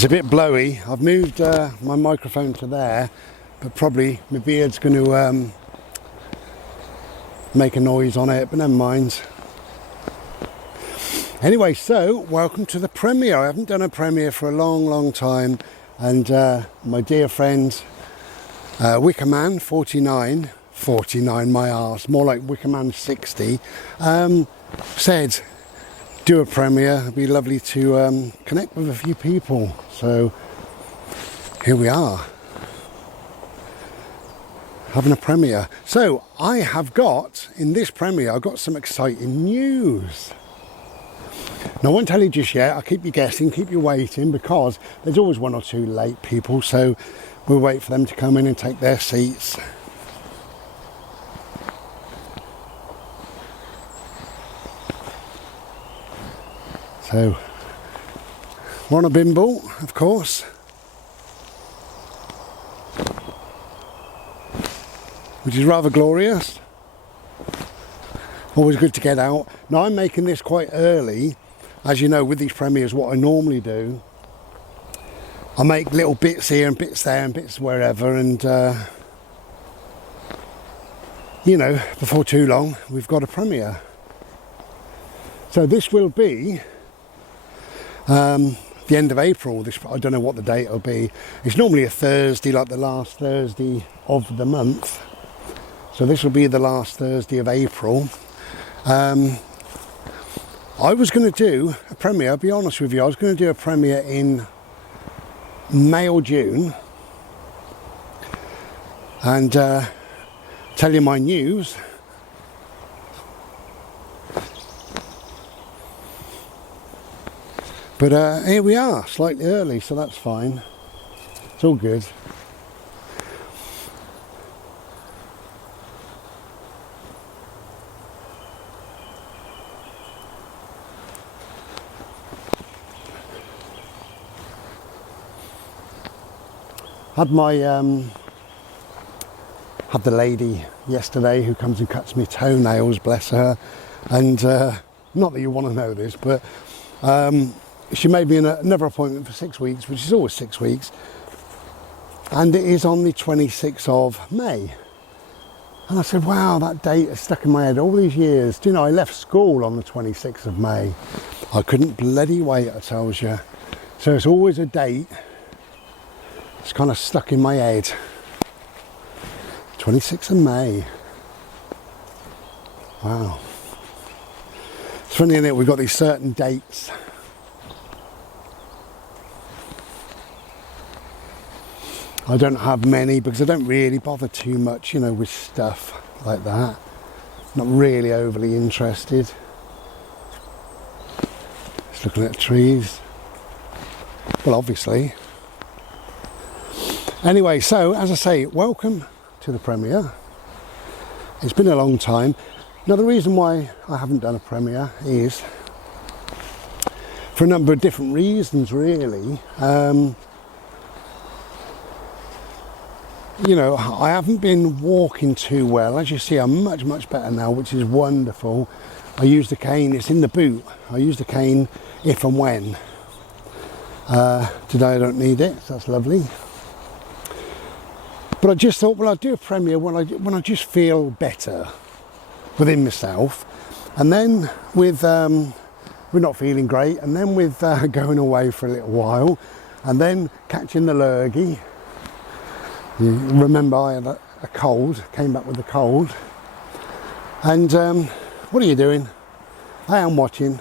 It's a bit blowy. I've moved my microphone to there, but probably my beard's going to make a noise on it, but never mind. Anyway, so welcome to the premiere. I haven't done a premiere for a long time, and my dear friend Wickerman 49 my arse, more like Wickerman 60, said do a premiere. It'd be lovely to connect with a few people, so here we are having a premiere. So I have got, in this premiere, I've got some exciting news. Now, I won't tell you just yet. I'll keep you guessing, keep you waiting, because there's always one or two late people, so we'll wait for them to come in and take their seats. So, we're on a bimble, of course, which is rather glorious. Always good to get out. Now, I'm making this quite early. As you know, with these premieres, what I normally do, I make little bits here and bits there and bits wherever, and you know, before too long, we've got a premiere. So this will be the end of April. I don't know what the date will be. It's normally a Thursday, like the last Thursday of the month. So this will be the last Thursday of April. I was going to do a premiere, I'll be honest with you, I was going to do a premiere in May or June and tell you my news. But here we are, slightly early, so that's fine. It's all good. Had the lady yesterday who comes and cuts me toenails, bless her, and not that you want to know this, but she made me another appointment for 6 weeks, which is always 6 weeks, and it is on the 26th of May. And I said, wow, that date is stuck in my head all these years. Do you know, I left school on the 26th of May. I couldn't bloody wait, I tells you. So it's always a date. It's kind of stuck in my head. 26th of May. Wow. It's funny, isn't it? We've got these certain dates. I don't have many because I don't really bother too much, you know, with stuff like that. Not really overly interested. Just looking at trees. Well, obviously. Anyway, so as I say, welcome to the premiere. It's been a long time. Now, the reason why I haven't done a premiere is for a number of different reasons, really. You know, I haven't been walking too well. As you see, I'm much better now, which is wonderful. I use the cane, it's in the boot. I use the cane if and when. Today I don't need it, so that's lovely. But I just thought, well, I'd do a premiere when I just feel better within myself. And then with not feeling great, and then with going away for a little while, and then catching the lurgy. You remember I had a cold, came back with a cold. And what are you doing? I am watching.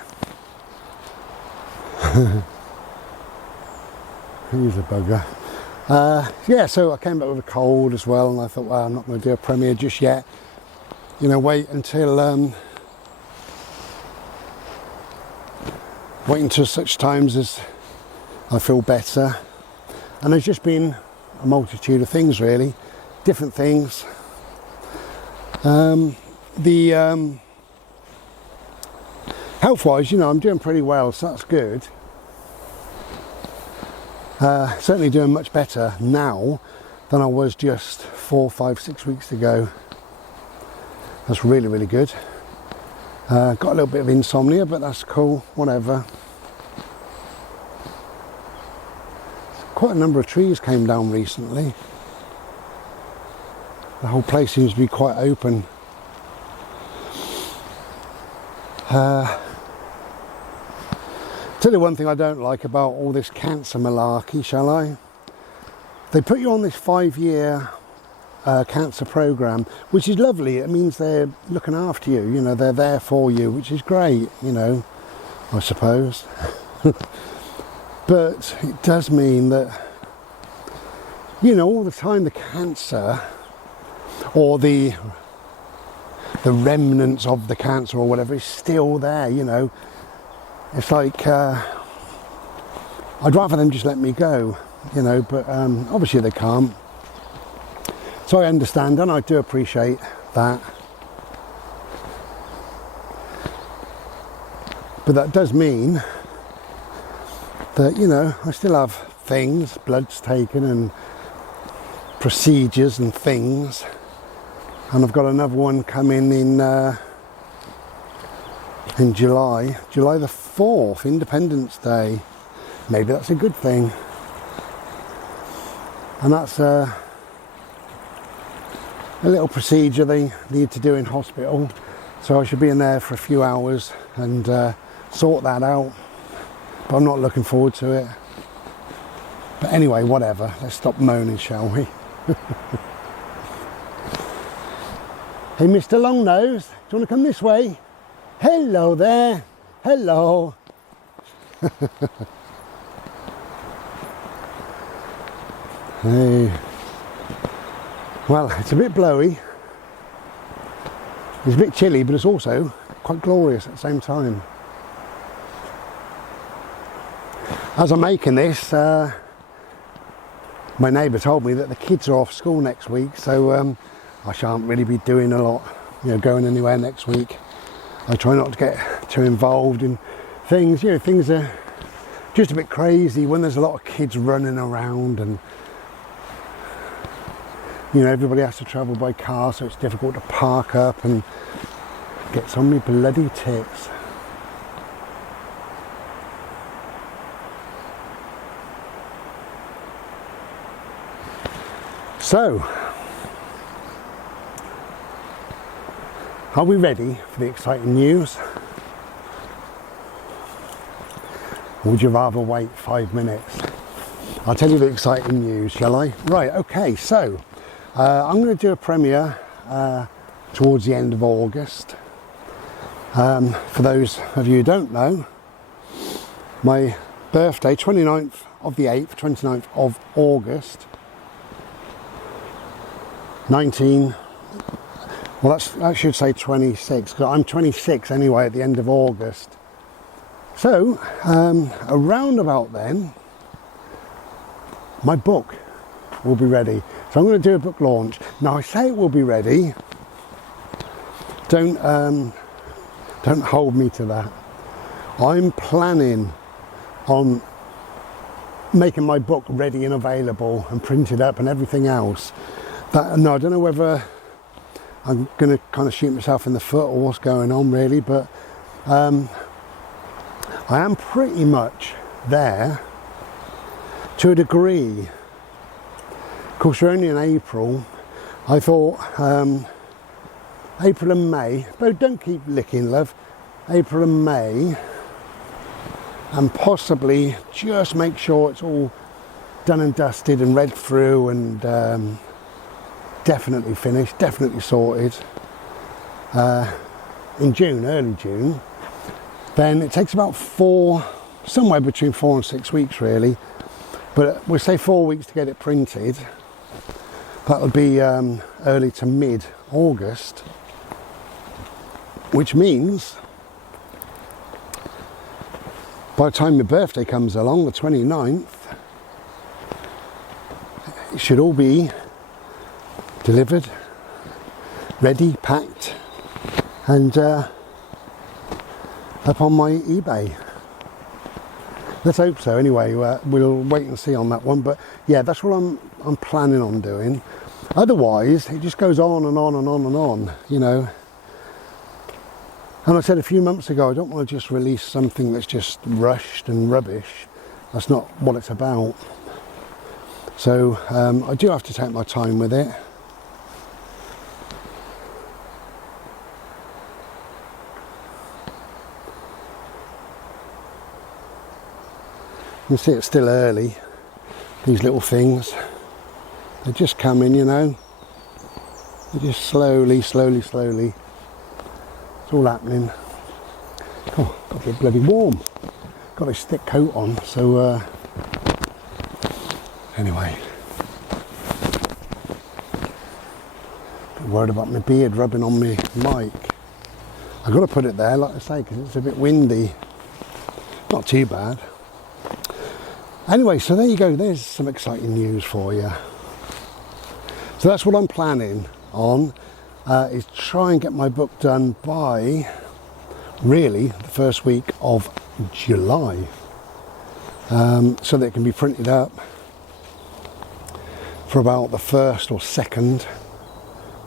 He's a bugger. Yeah, so I came back with a cold as well, and I thought, well, I'm not going to do a premiere just yet. You know, wait until such times as I feel better. And there's just been a multitude of things, really, different things. Health-wise, you know, I'm doing pretty well, so that's good. Certainly doing much better now than I was just 4, 5, 6 weeks ago. That's really good. Got a little bit of insomnia, but that's cool, whatever. quite a number of trees came down recently. The whole place seems to be quite open. Tell you one thing I don't like about all this cancer malarkey, shall I? They put you on this 5-year cancer program, which is lovely. It means they're looking after you, you know, they're there for you, which is great, you know, I suppose. But it does mean that, you know, all the time the cancer or the remnants of the cancer or whatever is still there, you know. It's like, I'd rather them just let me go, you know, but obviously they can't. So I understand and I do appreciate that. But that does mean that, you know, I still have things, blood's taken and procedures and things. And I've got another one coming in July the 4th, Independence Day. Maybe that's a good thing. And that's a little procedure they need to do in hospital. So I should be in there for a few hours and sort that out. But I'm not looking forward to it. But anyway, whatever. Let's stop moaning, shall we? Hey, Mr. Longnose, do you want to come this way? Hello there. Hello. Hey. Well, it's a bit blowy. It's a bit chilly, but it's also quite glorious at the same time. As I'm making this, my neighbour told me that the kids are off school next week, so I shan't really be doing a lot, you know, going anywhere next week. I try not to get too involved in things, you know, things are just a bit crazy when there's a lot of kids running around and, you know, everybody has to travel by car, so it's difficult to park up and gets on me bloody tits. So, are we ready for the exciting news? Or would you rather wait 5 minutes? I'll tell you the exciting news, shall I? Right, okay, so I'm going to do a premiere towards the end of August. For those of you who don't know, my birthday, 29th of the 8th, 29th of August, well, that should say 26, because I'm 26 anyway at the end of August. So, around about then, my book will be ready. So I'm going to do a book launch. Now, I say it will be ready. Don't hold me to that. I'm planning on making my book ready and available and printed up and everything else. No, I don't know whether I'm going to kind of shoot myself in the foot or what's going on really, but I am pretty much there to a degree. Of course, we're only in April. I thought April and May, but don't keep licking, love. April and May, and possibly just make sure it's all done and dusted and read through and definitely finished, definitely sorted in June, early June. Then it takes about somewhere between 4 and 6 weeks really, but we'll say 4 weeks to get it printed. That would be early to mid-August, which means by the time my birthday comes along, the 29th, it should all be delivered, ready, packed, and up on my eBay. Let's hope so. Anyway, we'll wait and see on that one. But yeah, that's what I'm planning on doing. Otherwise, it just goes on and on and on and on, you know. And I said a few months ago, I don't want to just release something that's just rushed and rubbish. That's not what it's about. So I do have to take my time with it. You can see it's still early, these little things. They're just coming, you know. They're just slowly. It's all happening. Oh, got to get bloody warm. Got this thick coat on, so anyway. Bit worried about my beard rubbing on my mic. I've got to put it there, like I say, because it's a bit windy. Not too bad. Anyway, so there you go. There's some exciting news for you. So that's what I'm planning on, is try and get my book done by really the first week of July, so that it can be printed up for about the 1st or 2nd,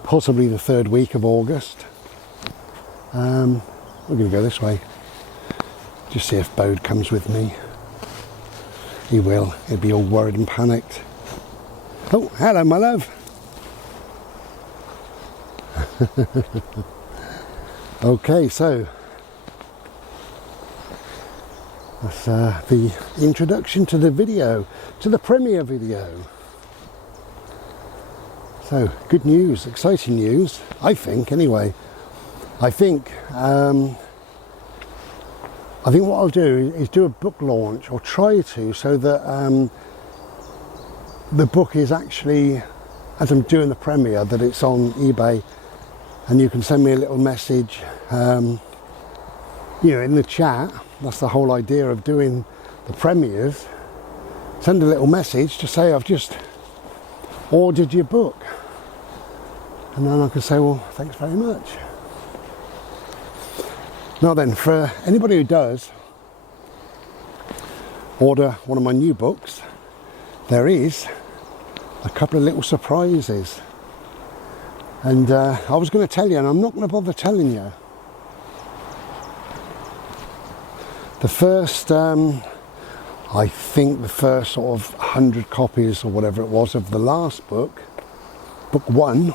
possibly the 3rd week of August. We're going to go this way, just see if Bode comes with me. He will. He'll be all worried and panicked. Oh, hello my love. Okay, so that's the introduction to the video, to the premiere video. So, good news, exciting news, I think, anyway. I think what I'll do is do a book launch, or try to, so that the book is actually, as I'm doing the premiere, that it's on eBay, and you can send me a little message, you know, in the chat. That's the whole idea of doing the premieres. Send a little message to say I've just ordered your book, and then I can say, well, thanks very much. Now then, for anybody who does order one of my new books, there is a couple of little surprises. And I was going to tell you, and I'm not going to bother telling you. The first, I think the first sort of 100 copies or whatever it was of the last book, book 1,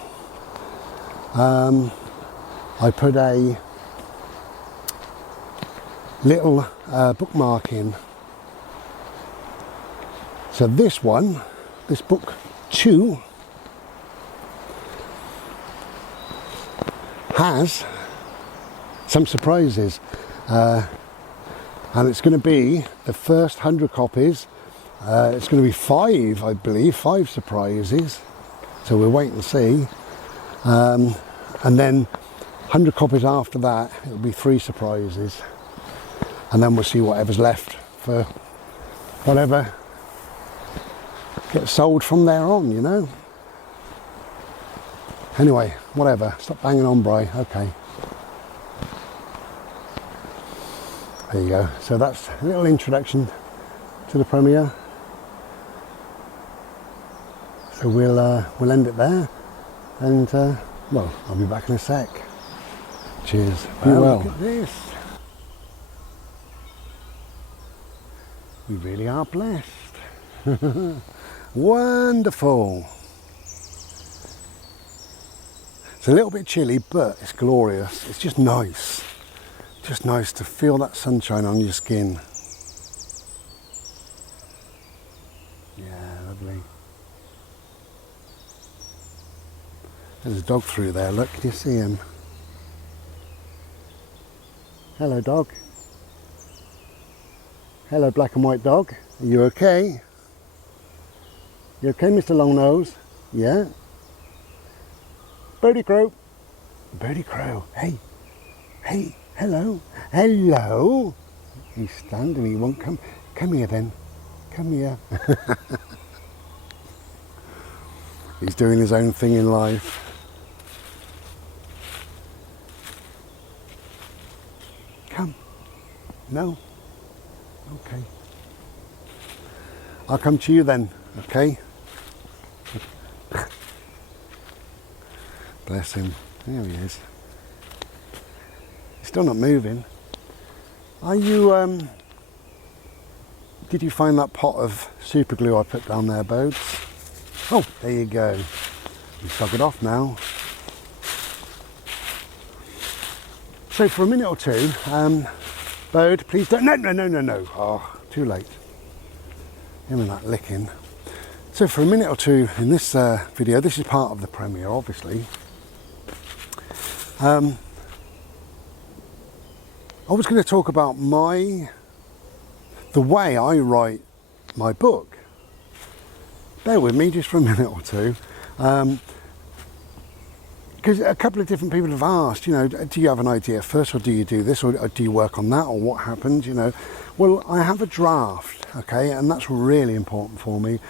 I put a little bookmark in. So this one, this book 2, has some surprises, and it's going to be the first 100 copies. It's going to be 5, I believe, 5 surprises, so we'll wait and see, and then 100 copies after that, it'll be 3 surprises, and then we'll see whatever's left for whatever gets sold from there on, you know. Anyway, whatever, stop banging on, Bri. Okay. There you go. So that's a little introduction to the premiere. So we'll end it there, and well, I'll be back in a sec. Cheers. Well, look at this. We really are blessed. Wonderful. It's a little bit chilly, but it's glorious. It's just nice. Just nice to feel that sunshine on your skin. Yeah, lovely. There's a dog through there, look, can you see him? Hello, dog. Hello, black and white dog. Are you okay? You okay, Mr. Longnose? Yeah? Birdie Crow. Birdie Crow. Hey. Hey. Hello. Hello. He's standing. He won't come. Come here then. Come here. He's doing his own thing in life. Come. No. Okay. I'll come to you then. Okay. Bless him. There he is. He's still not moving. Are you, did you find that pot of super glue I put down there, Bodes? There you go. You suck it off now. So for a minute or two, Bird, please don't, no. Oh, too late. Him and that licking. So for a minute or two in this video, this is part of the premiere, obviously. I was going to talk about the way I write my book. Bear with me just for a minute or two. Because a couple of different people have asked, do you have an idea first, or do you do this, or do you work on that, or what happens, Well, I have a draft, okay, and that's really important for me,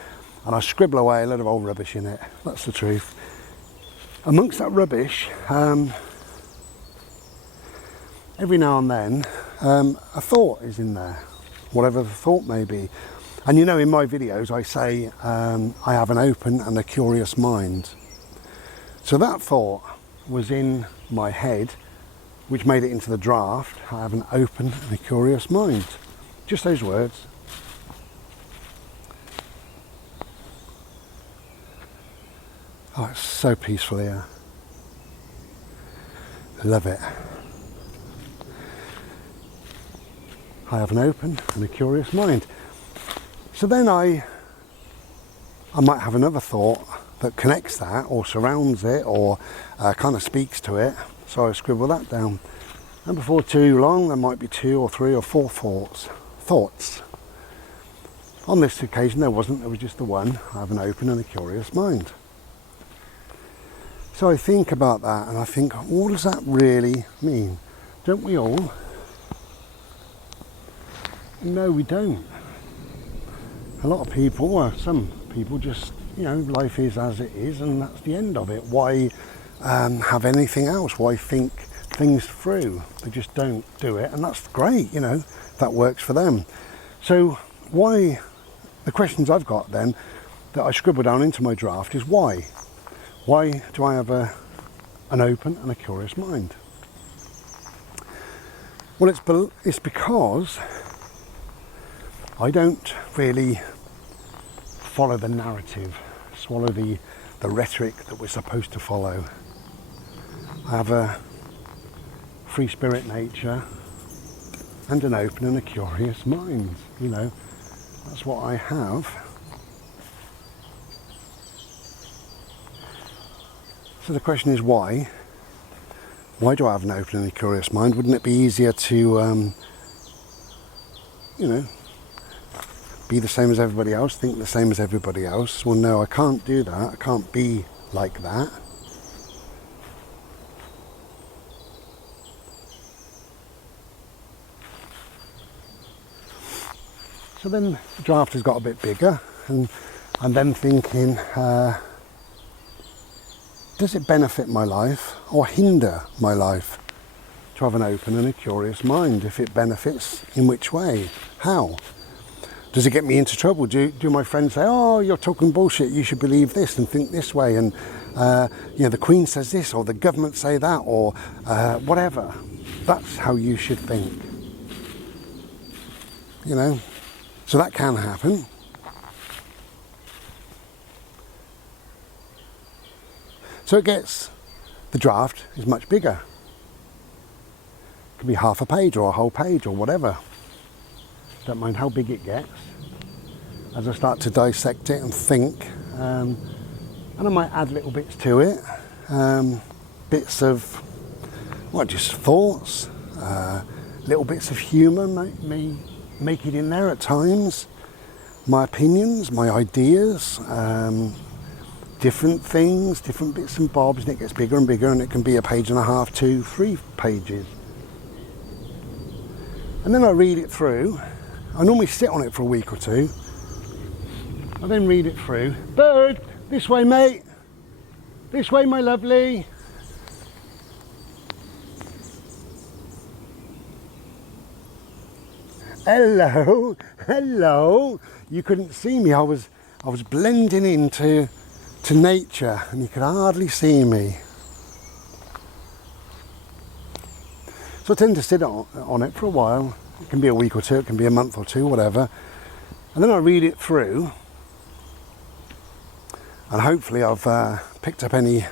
and I scribble away a lot of old rubbish in it. That's the truth. Amongst that rubbish, every now and then, a thought is in there, whatever the thought may be. And in my videos I say I have an open and a curious mind. So that thought was in my head, which made it into the draft. I have an open and a curious mind. Just those words. Oh, it's so peaceful here. Love it. I have an open and a curious mind. So then I might have another thought that connects that or surrounds it or kind of speaks to it. So I scribble that down. And before too long, there might be 2 or 3 or 4 thoughts. On this occasion, there wasn't. There was just the one. I have an open and a curious mind. So I think about that and I think, what does that really mean? Don't we all? No, we don't. A lot of people, well, some people just, life is as it is and that's the end of it. Why have anything else? Why think things through? They just don't do it, and that's great, that works for them. So why, the questions I've got then that I scribble down into my draft is why? Why do I have an open and a curious mind? Well, it's because I don't really follow the narrative, swallow the rhetoric that we're supposed to follow. I have a free spirit nature and an open and a curious mind, that's what I have. So the question is why? Why do I have an open and a curious mind? Wouldn't it be easier to, be the same as everybody else, think the same as everybody else? Well, no, I can't do that. I can't be like that. So then the draft has got a bit bigger, and I'm then thinking, does it benefit my life or hinder my life to have an open and a curious mind? If it benefits, in which way? How? Does it get me into trouble? Do my friends say, oh, you're talking bullshit, you should believe this and think this way, and the Queen says this, or the government say that, or whatever. That's how you should think. So that can happen. So the draft is much bigger. It could be half a page or a whole page or whatever. Don't mind how big it gets as I start to dissect it and think, and I might add little bits to it, bits of just thoughts, little bits of humour may make it in there at times, my opinions, my ideas, different things, different bits and bobs, and it gets bigger and bigger, and it can be a page and a half, 2, 3 pages. And then I read it through. I normally sit on it for a week or 2. I then read it through. Bird, this way, mate. This way, my lovely. Hello, hello. You couldn't see me. I was blending into nature, and you could hardly see me. So I tend to sit on it for a while. It can be a week or 2, it can be a month or 2, whatever. And then I read it through, And hopefully I've picked up any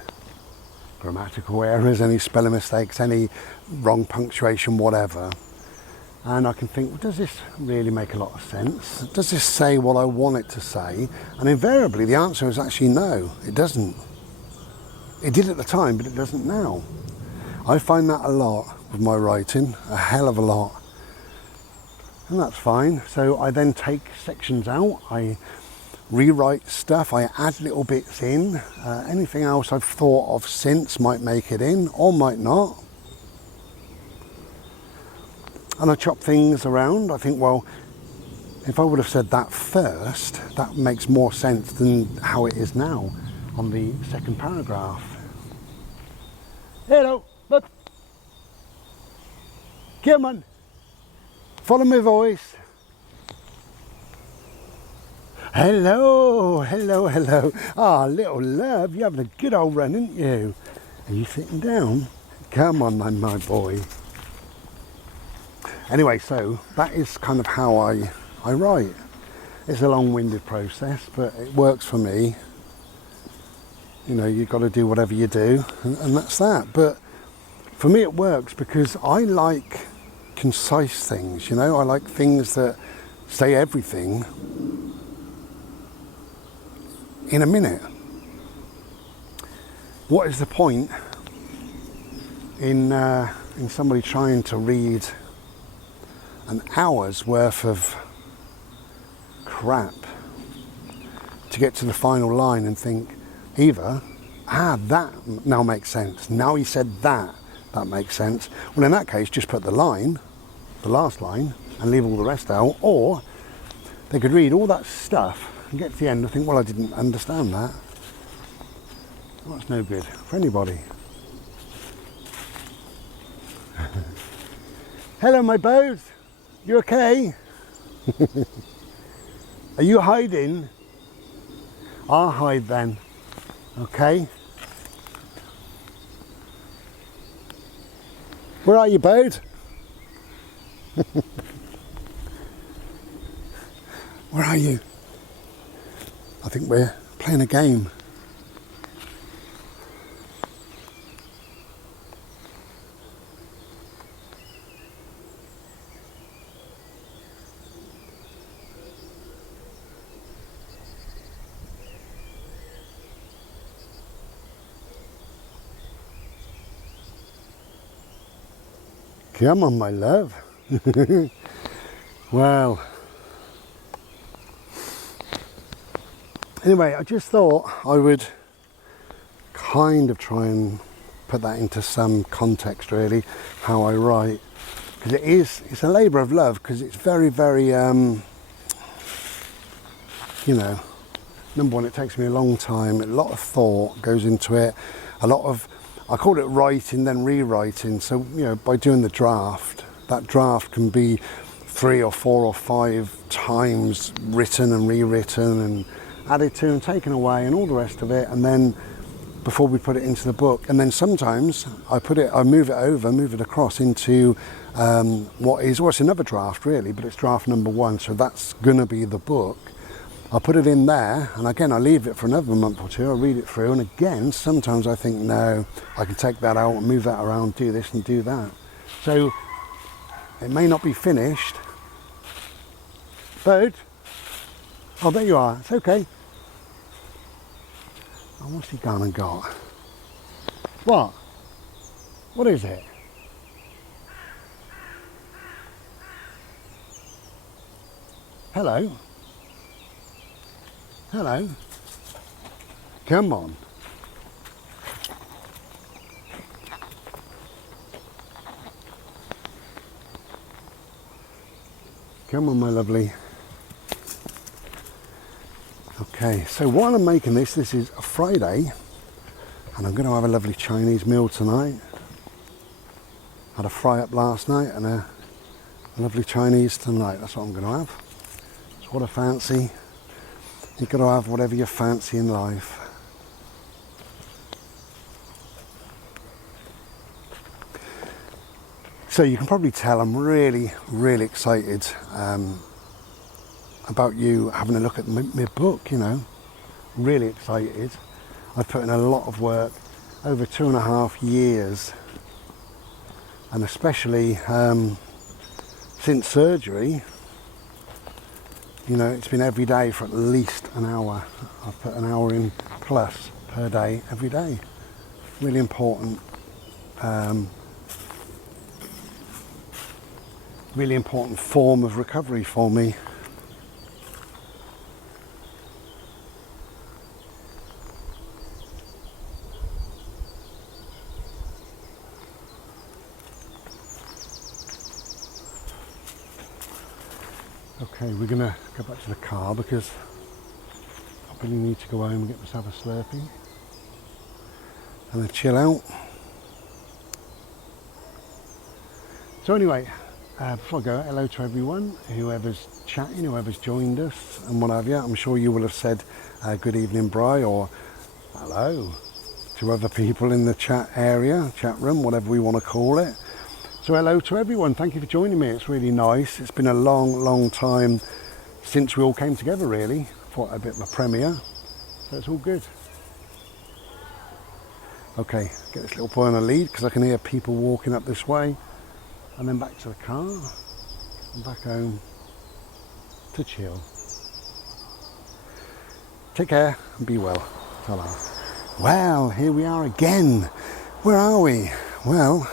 grammatical errors, any spelling mistakes, any wrong punctuation, whatever. And I can think, well, does this really make a lot of sense? Does this say what I want it to say? And invariably the answer is actually no, it doesn't. It did at the time, but it doesn't now. I find that a lot with my writing, a hell of a lot. And that's fine. So I then take sections out, I rewrite stuff, I add little bits in. Anything else I've thought of since might make it in or might not. And I chop things around. I think, well, if I would have said that first, that makes more sense than how it is now on the second paragraph. Hello, look. Come on. Follow my voice. Hello, hello, hello. Ah, little love, you're having a good old run, aren't you? Are you sitting down? Come on then, my boy. Anyway, so that is kind of how I write. It's a long-winded process, but it works for me. You know, you've got to do whatever you do, and that's that. But for me it works because I like concise things, you know? I like things that say everything in a minute. What is the point in somebody trying to read an hour's worth of crap to get to the final line and think, either, that now makes sense. Now he said that makes sense. Well, in that case, just put the last line, and leave all the rest out. Or they could read all that stuff and get to the end and think, well, I didn't understand that. Well, that's no good for anybody. Hello, my boat. You okay? Are you hiding? I'll hide then. Okay? Where are you, boat? Where are you? I think we're playing a game. Come on, my love. Well, anyway, I just thought I would kind of try and put that into some context, really, how I write, because it's a labour of love, because it's very, very, you know, number one, it takes me a long time, a lot of thought goes into it, a lot of, I call it writing, then rewriting. So, you know, by doing the draft, that draft can be 3 or 4 or 5 times written and rewritten and added to and taken away and all the rest of it. And then before we put it into the book, and then sometimes I move it across into what's another draft really, but it's draft number 1. So that's gonna be the book. I put it in there, and again I leave it for another month or 2, I read it through, and again sometimes I think, no, I can take that out and move that around, do this and do that. So it may not be finished, but, oh, there you are, it's okay. Oh, what's he gone and got? What? What is it? Hello? Hello? Come on. Come on, my lovely. Okay, so while I'm making this is a Friday, and I'm going to have a lovely Chinese meal tonight. Had a fry up last night and a lovely Chinese tonight. That's what I'm going to have. It's what I fancy. You've got to have whatever you fancy in life. So you can probably tell I'm really, really excited about you having a look at my book, you know. really excited. I've put in a lot of work over 2.5 years, and especially since surgery, you know, it's been every day for at least an hour. I've put an hour in plus per day, every day. Really important, really important form of recovery for me. Okay, we're gonna go back to the car because I really need to go home and get myself a Slurpee and then chill out. So anyway, before I go, hello to everyone, whoever's chatting, whoever's joined us and what have you. I'm sure you will have said good evening, Bri, or hello to other people in the chat area, chat room, whatever we want to call it. So hello to everyone, thank you for joining me. It's really nice. It's been a long time since we all came together, really. Thought a bit of a premiere, so it's all good. Okay, get this little boy on a lead because I can hear people walking up this way, and then back to the car and back home to chill. Take care and be well. Ta-ra. Well, here we are again. Where are we? Well,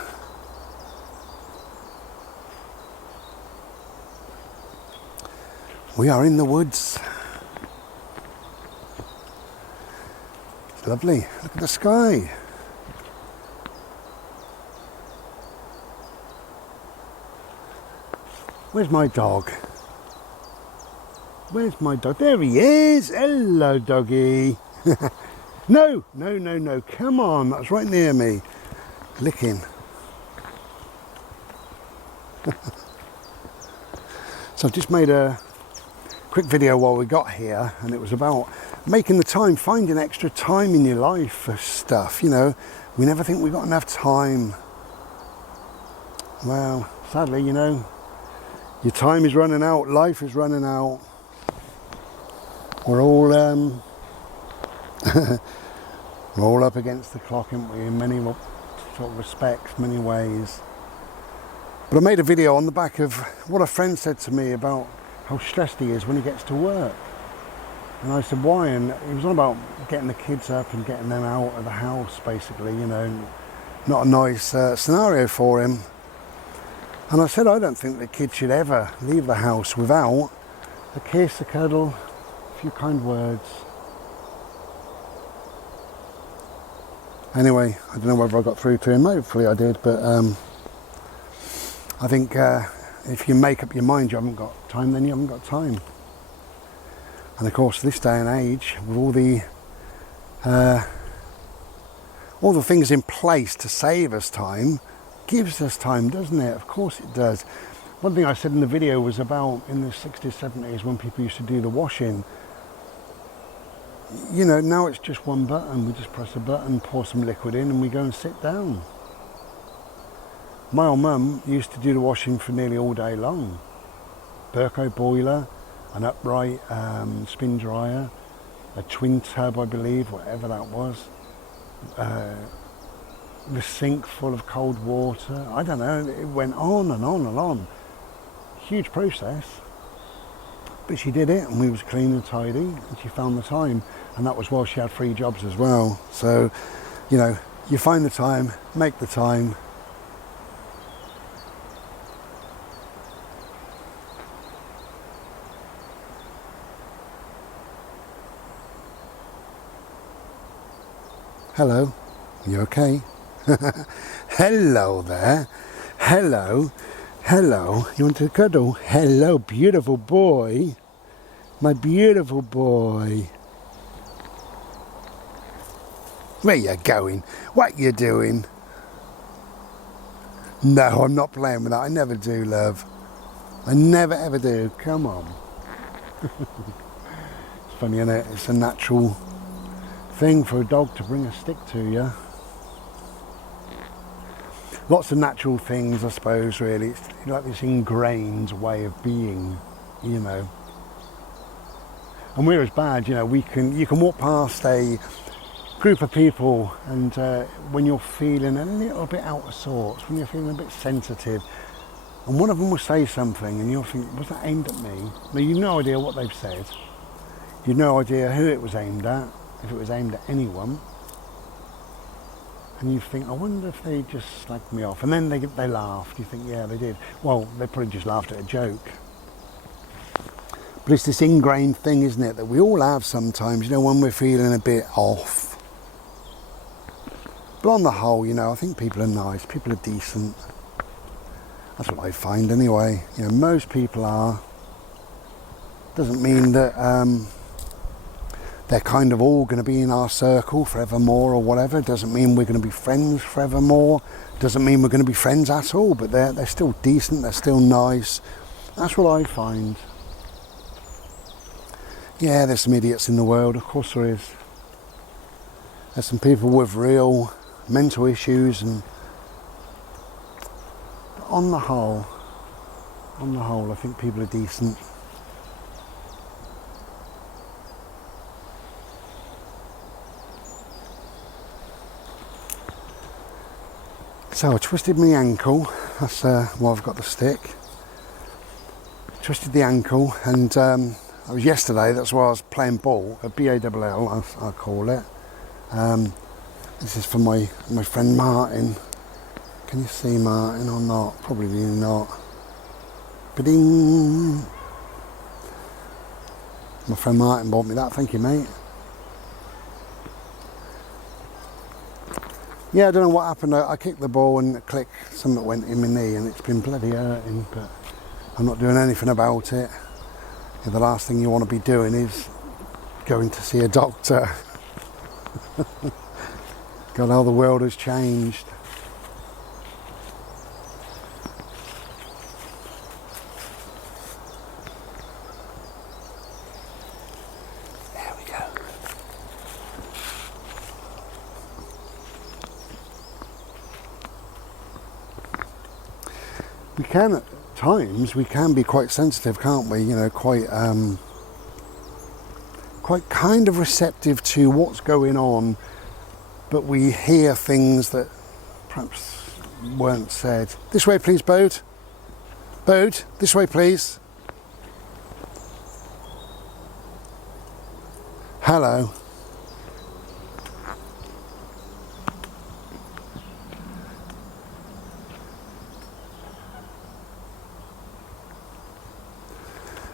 we are in the woods. It's lovely. Look at the sky. Where's my dog? Where's my dog? There he is. Hello, doggy. No. Come on. That's right near me. Licking. So I've just made a quick video while we got here, and it was about making the time, finding extra time in your life for stuff. You know, we never think we've got enough time. Well, sadly, you know, your time is running out, life is running out. We're all we're all up against the clock, aren't we, in many sort of respects, many ways. But I made a video on the back of what a friend said to me about how stressed he is when he gets to work. And I said, why? And he was on about getting the kids up and getting them out of the house, basically, you know, not a nice scenario for him. And I said, I don't think the kids should ever leave the house without a kiss, a cuddle, a few kind words. Anyway, I don't know whether I got through to him. Hopefully I did, but I think if you make up your mind you haven't got time, then you haven't got time. And of course, this day and age, with all the things in place to save us time, gives us time, doesn't it? Of course it does. One thing I said in the video was about in the 60s, 70s, when people used to do the washing. You know, now it's just one button. We just press a button, pour some liquid in, and we go and sit down. My old mum used to do the washing for nearly all day long. Burko boiler, an upright spin dryer, a twin tub, I believe, whatever that was. The sink full of cold water. I don't know, it went on and on and on. Huge process. But she did it, and we was clean and tidy, and she found the time. And that was while she had 3 jobs as well. So, you know, you find the time, make the time. Hello, you okay? Hello there. Hello. You want to cuddle? Hello, beautiful boy. My beautiful boy. Where you going? What you doing? No, I'm not playing with that. I never do, love. I never ever do. Come on. It's funny, isn't it? It's a natural thing for a dog to bring a stick to you. Lots of natural things, I suppose, really. It's like this ingrained way of being, you know. And we're as bad, you know, you can walk past a group of people and when you're feeling a little bit out of sorts, when you're feeling a bit sensitive, and one of them will say something and you'll think, was that aimed at me? Now you've no idea what they've said, you've no idea who it was aimed at, if it was aimed at anyone, and you think, I wonder if they just slagged me off, and then they laughed, you think, yeah, they did. Well, they probably just laughed at a joke. But it's this ingrained thing, isn't it, that we all have sometimes, you know, when we're feeling a bit off. But on the whole, you know, I think people are nice, people are decent. That's what I find anyway. You know, most people are. Doesn't mean that they're kind of all going to be in our circle forevermore or whatever. Doesn't mean we're going to be friends forevermore. Doesn't mean we're going to be friends at all, but they're still decent, they're still nice. That's what I find. Yeah, there's some idiots in the world, of course there is. There's some people with real mental issues, and on the whole, I think people are decent. So I twisted my ankle, that's why I've got the stick. Twisted the ankle, and that was yesterday, that's why I was playing ball, a BALL I call it. This is for my friend Martin. Can you see Martin or not? Probably not. Ba-ding! My friend Martin bought me that, thank you mate. Yeah, I don't know what happened, I kicked the ball and click, something went in my knee and it's been bloody hurting, but I'm not doing anything about it. Yeah, the last thing you want to be doing is going to see a doctor. God, how the world has changed. There we go. We can, at times, we can be quite sensitive, can't we? You know, quite kind of receptive to what's going on, but we hear things that perhaps weren't said. This way please, Bode. Bode, this way please. Hello.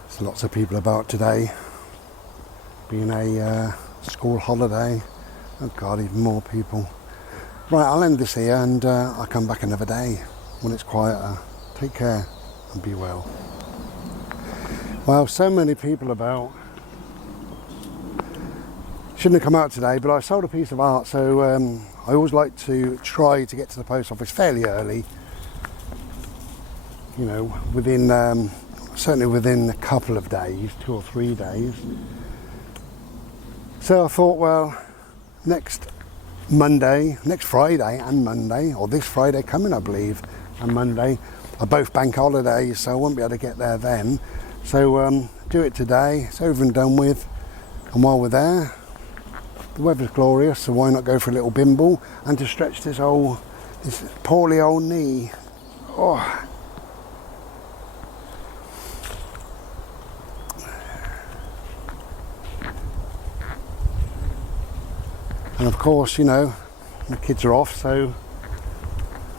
There's lots of people about today, being a school holiday. Oh God, even more people. Right, I'll end this here and I'll come back another day when it's quieter. Take care and be well. Well, so many people about. Shouldn't have come out today, but I sold a piece of art, so I always like to try to get to the post office fairly early. You know, within, certainly within a couple of days, 2 or 3 days. So I thought, well, next Friday and Monday, or this Friday coming I believe, and Monday, are both bank holidays, so I won't be able to get there then. So do it today, it's over and done with, and while we're there, the weather's glorious, so why not go for a little bimble and to stretch this poorly old knee. Oh. And of course, you know, the kids are off, so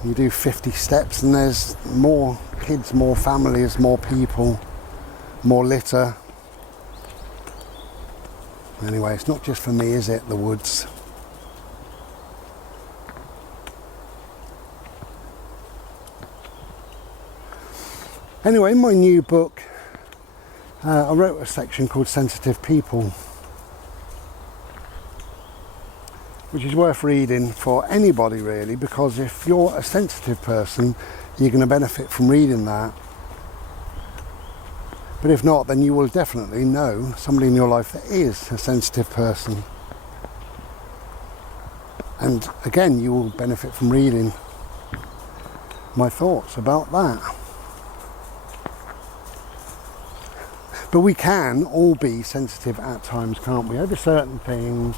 you do 50 steps and there's more kids, more families, more people, more litter. Anyway, it's not just for me, is it, the woods? Anyway, in my new book, I wrote a section called Sensitive People, which is worth reading for anybody really, because if you're a sensitive person, you're going to benefit from reading that. But if not, then you will definitely know somebody in your life that is a sensitive person. And again, you will benefit from reading my thoughts about that. But we can all be sensitive at times, can't we, over certain things.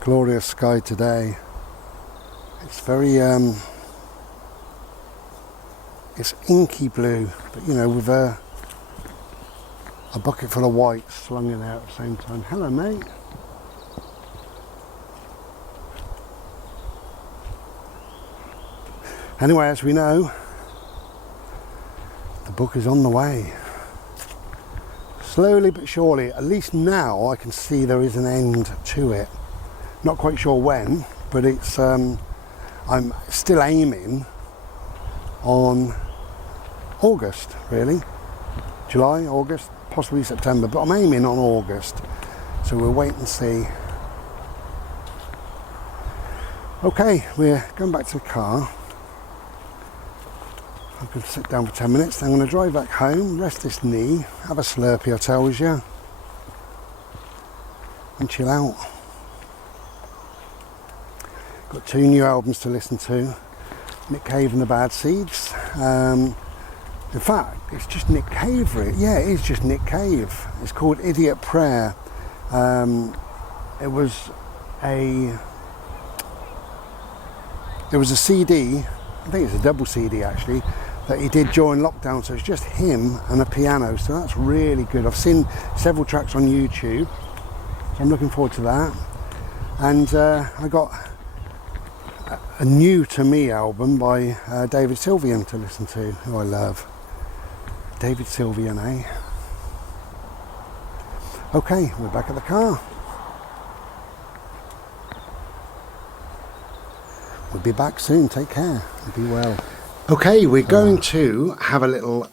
Glorious sky today. It's very it's inky blue, but you know, with a bucket full of white slung in there at the same time. Hello, mate. Anyway, as we know, the book is on the way. Slowly but surely, at least now I can see there is an end to it. Not quite sure when, but it's I'm still aiming on August, really. July, August, possibly September, but I'm aiming on August. So we'll wait and see. Okay, we're going back to the car. I'm going to sit down for 10 minutes, then I'm going to drive back home, rest this knee, have a Slurpee, I tells you, and chill out. Got 2 new albums to listen to, Nick Cave and the Bad Seeds. In fact, it's just Nick Cave. Yeah, it is just Nick Cave. It's called Idiot Prayer. It was a CD, I think it's a double CD actually, that he did during lockdown, so it's just him and a piano, so that's really good. I've seen several tracks on YouTube, so I'm looking forward to that. And I got a new to me album by David Sylvian to listen to, who I love. David Sylvian, eh? Okay, we're back at the car. We'll be back soon, take care, be well. Okay, we're going to have a little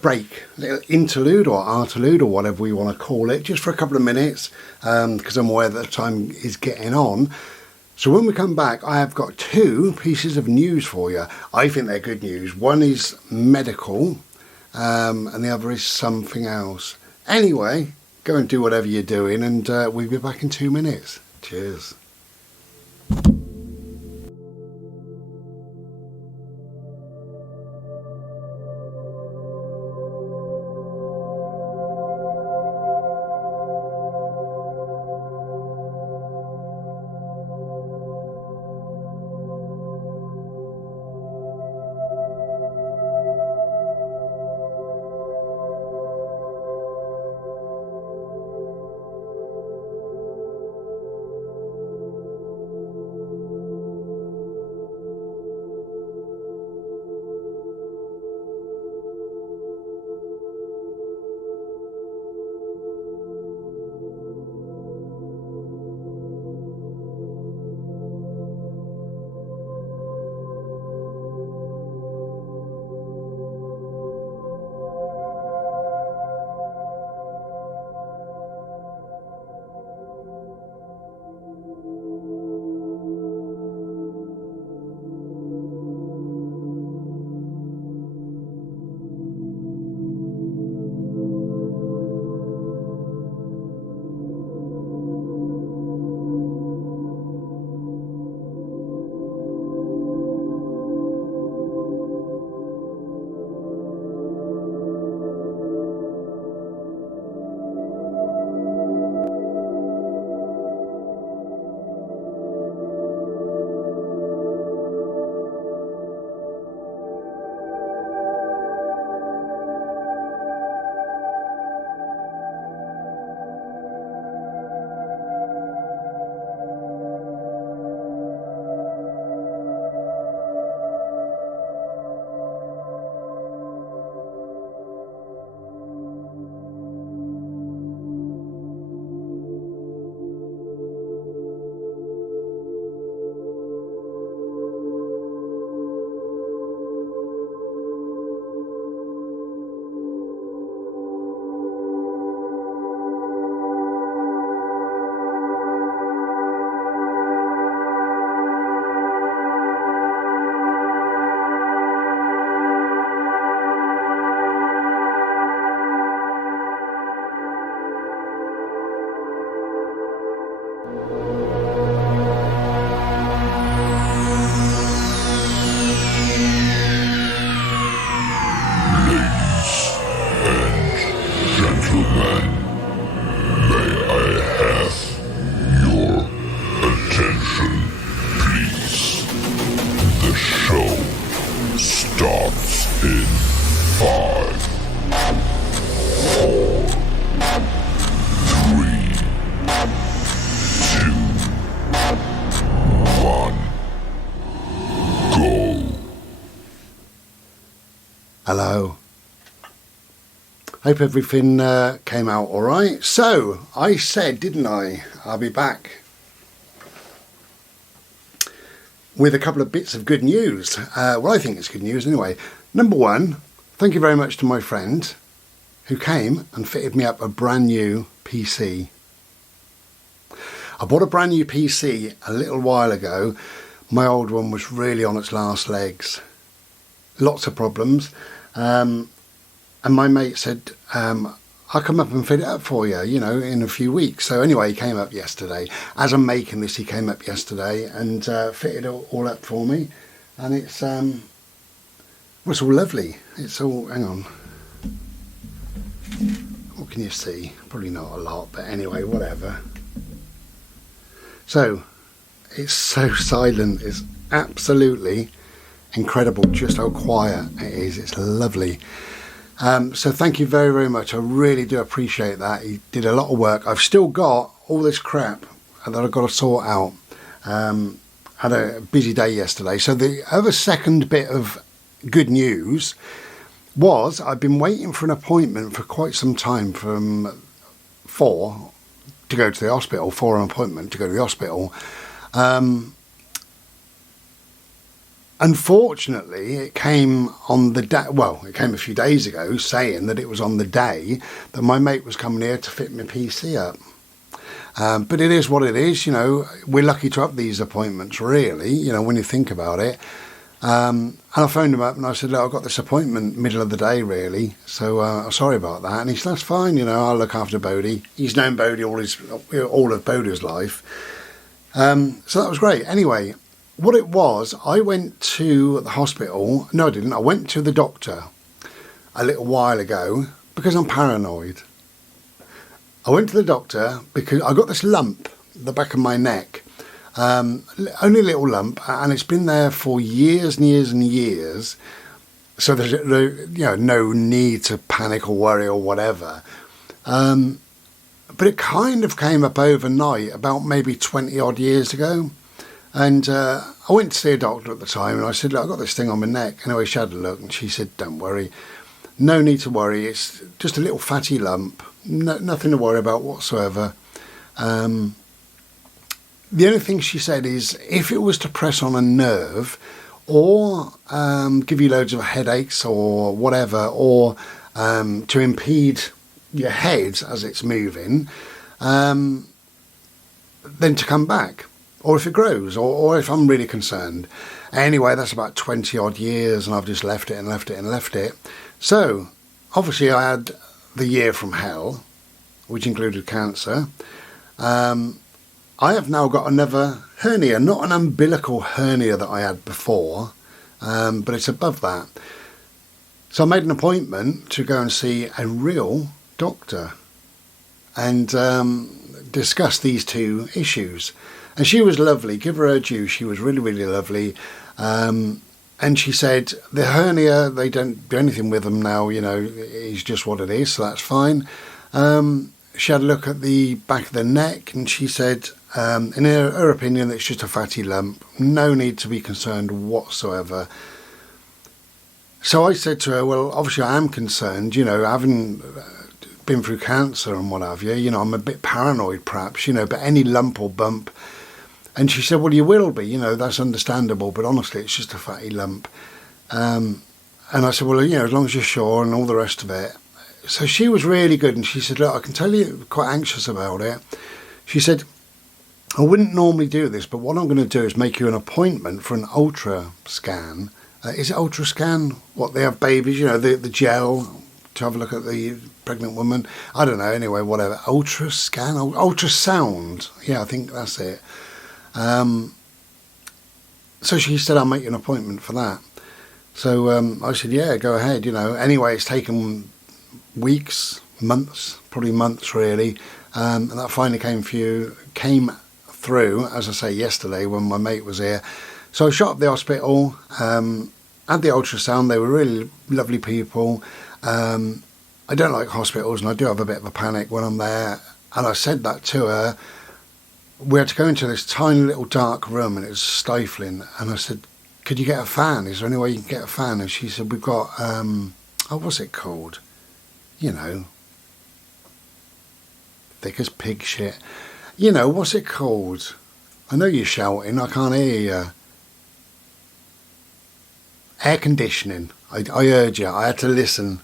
break, little interlude or artelude or whatever we want to call it, just for a couple of minutes, because I'm aware that the time is getting on. So when we come back, I have got 2 pieces of news for you. I think they're good news. One is medical, and the other is something else. Anyway, go and do whatever you're doing, and we'll be back in 2 minutes. Cheers. Hello. Hope everything came out all right. So, I said, didn't I, I'll be back with a couple of bits of good news. Well, I think it's good news anyway. Number one, thank you very much to my friend who came and fitted me up a brand new PC. I bought a brand new PC a little while ago. My old one was really on its last legs. Lots of problems. And my mate said, I'll come up and fit it up for you, you know, in a few weeks. So anyway, he came up yesterday. As I'm making this, he came up yesterday and fitted it all up for me. And it's all lovely. It's all, hang on. What can you see? Probably not a lot, but anyway, whatever. So, it's so silent. It's absolutely incredible just how quiet it is. It's lovely. So thank you very, very much. I really do appreciate that. He did a lot of work. I've still got all this crap that I've got to sort out. Had a busy day yesterday. So the other second bit of good news was I've been waiting for an appointment for quite some time from 4 to go to the hospital, for an appointment to go to the hospital. Unfortunately, it came on the day, well, it came a few days ago saying that it was on the day that my mate was coming here to fit my PC up. But it is what it is, you know, we're lucky to have these appointments, really, you know, when you think about it. And I phoned him up and I said, look, I've got this appointment middle of the day, really, so sorry about that. And he said, that's fine, you know, I'll look after Bodie. He's known Bodie all of Bodie's life. So that was great. Anyway, what it was, I went to the hospital. No, I didn't. I went to the doctor a little while ago because I'm paranoid. I went to the doctor because I got this lump at the back of my neck. Only a little lump, and it's been there for years and years and years. So there's no need to panic or worry or whatever. But it kind of came up overnight, about maybe 20 odd years ago. And I went to see a doctor at the time, and I said, look, I've got this thing on my neck. Anyway, she had a look, and she said, don't worry. No need to worry. It's just a little fatty lump. Nothing to worry about whatsoever. The only thing she said is if it was to press on a nerve or give you loads of headaches or whatever, or to impede your head as it's moving, then to come back, or if it grows, or if I'm really concerned. Anyway, that's about 20 odd years, and I've just left it and left it and left it. So obviously I had the year from hell, which included cancer. I have now got another hernia, not an umbilical hernia that I had before, but it's above that. So I made an appointment to go and see a real doctor and discuss these two issues. And she was lovely, give her due, she was really, really lovely. And she said, the hernia, they don't do anything with them now, you know, it's just what it is, so that's fine. She had a look at the back of the neck, and she said, in her opinion, it's just a fatty lump. No need to be concerned whatsoever. So I said to her, well, obviously I am concerned, you know, having been through cancer and what have you, you know, I'm a bit paranoid perhaps, you know, but any lump or bump. And she said, well, you will be, you know, that's understandable, but honestly, it's just a fatty lump. And I said, well, you know, as long as you're sure and all the rest of it. So she was really good, and she said, look, I can tell you're quite anxious about it. She said, I wouldn't normally do this, but what I'm going to do is make you an appointment for an ultra scan. Is it ultra scan? What, they have babies, you know, the gel to have a look at the pregnant woman? I don't know, anyway, whatever. Ultra scan? Ultrasound. Yeah, I think that's it. So she said, I'll make you an appointment for that. So I said, yeah, go ahead, you know. Anyway, it's taken weeks, months, probably months really, and that finally came through, as I say, yesterday when my mate was here. So I shot up the hospital, had the ultrasound. They were really lovely people. I don't like hospitals, and I do have a bit of a panic when I'm there, and I said that to her. We had to go into this tiny little dark room, and it was stifling, and I said, could you get a fan? Is there any way you can get a fan? And she said, we've got, what's it called? You know, thick as pig shit. You know, what's it called? I know you're shouting, I can't hear you. Air conditioning. I heard you, I had to listen.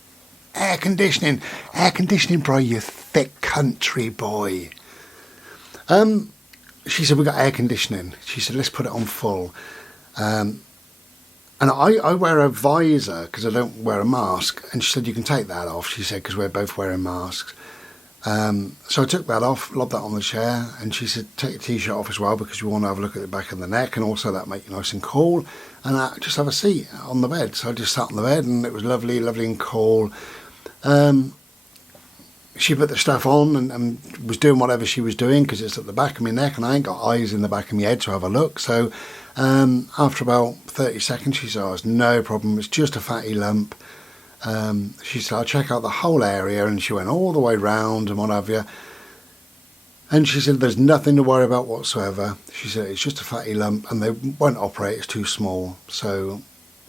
Air conditioning, bro, you thick country boy. She said, we've got air conditioning. She said, let's put it on full. And I wear a visor because I don't wear a mask. And she said, you can take that off, she said, because we're both wearing masks. So I took that off, lobbed that on the chair, and she said, take your t-shirt off as well because you want to have a look at the back of the neck, and also that make you nice and cool. And just have a seat on the bed. So I just sat on the bed, and it was lovely and cool. She put the stuff on and was doing whatever she was doing because it's at the back of my neck and I ain't got eyes in the back of my head to have a look. So after about 30 seconds, she said, oh, it's no problem, it's just a fatty lump. She said, I'll check out the whole area, and she went all the way round and what have you. And she said, there's nothing to worry about whatsoever. She said, it's just a fatty lump and they won't operate, it's too small. So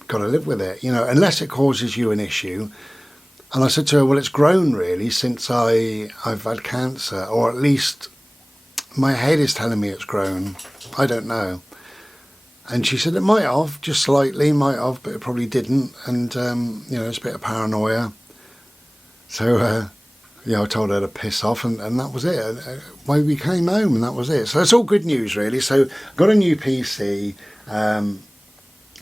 got to live with it, you know, unless it causes you an issue. And I said to her, well, it's grown really since I've had cancer, or at least my head is telling me it's grown. I don't know. And she said it might have, just slightly, might have, but it probably didn't. And, you know, it's a bit of paranoia. So, I told her to piss off, and that was it. We came home, and that was it. So it's all good news, really. So got a new PC,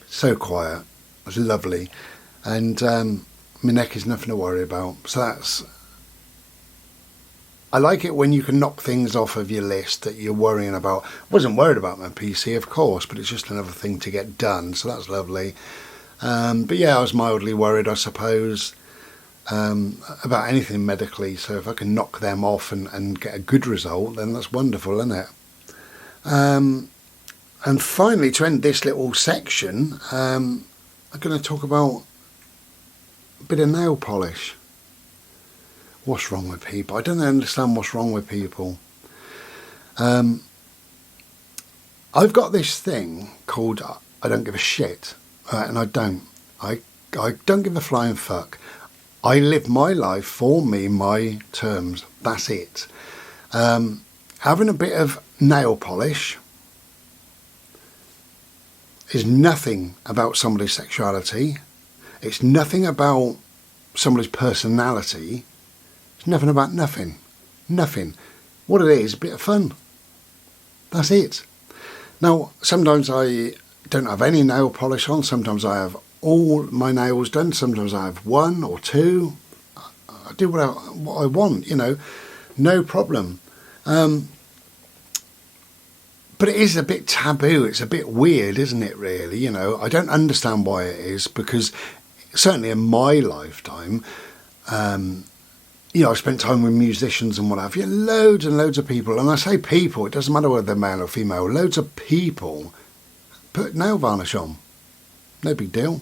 so quiet. It was lovely. And my neck is nothing to worry about. So that's... I like it when you can knock things off of your list that you're worrying about. I wasn't worried about my PC, of course, but it's just another thing to get done, so that's lovely. But yeah, I was mildly worried, I suppose, about anything medically, so if I can knock them off and get a good result, then that's wonderful, isn't it? And finally, to end this little section, I'm going to talk about a bit of nail polish. What's wrong with people? I don't understand what's wrong with people. I've got this thing called I don't give a shit, and I don't. I don't give a flying fuck. I live my life for me, my terms. That's it. Having a bit of nail polish is nothing about somebody's sexuality. It's nothing about somebody's personality. It's nothing about nothing. Nothing. What it is, a bit of fun. That's it. Now, sometimes I don't have any nail polish on. Sometimes I have all my nails done. Sometimes I have one or two. I do what I want, you know. No problem. But it is a bit taboo. It's a bit weird, isn't it, really? You know, I don't understand why it is, because certainly in my lifetime... I spent time with musicians and what have you, loads and loads of people, and I say people, it doesn't matter whether they're male or female, loads of people put nail varnish on. No big deal.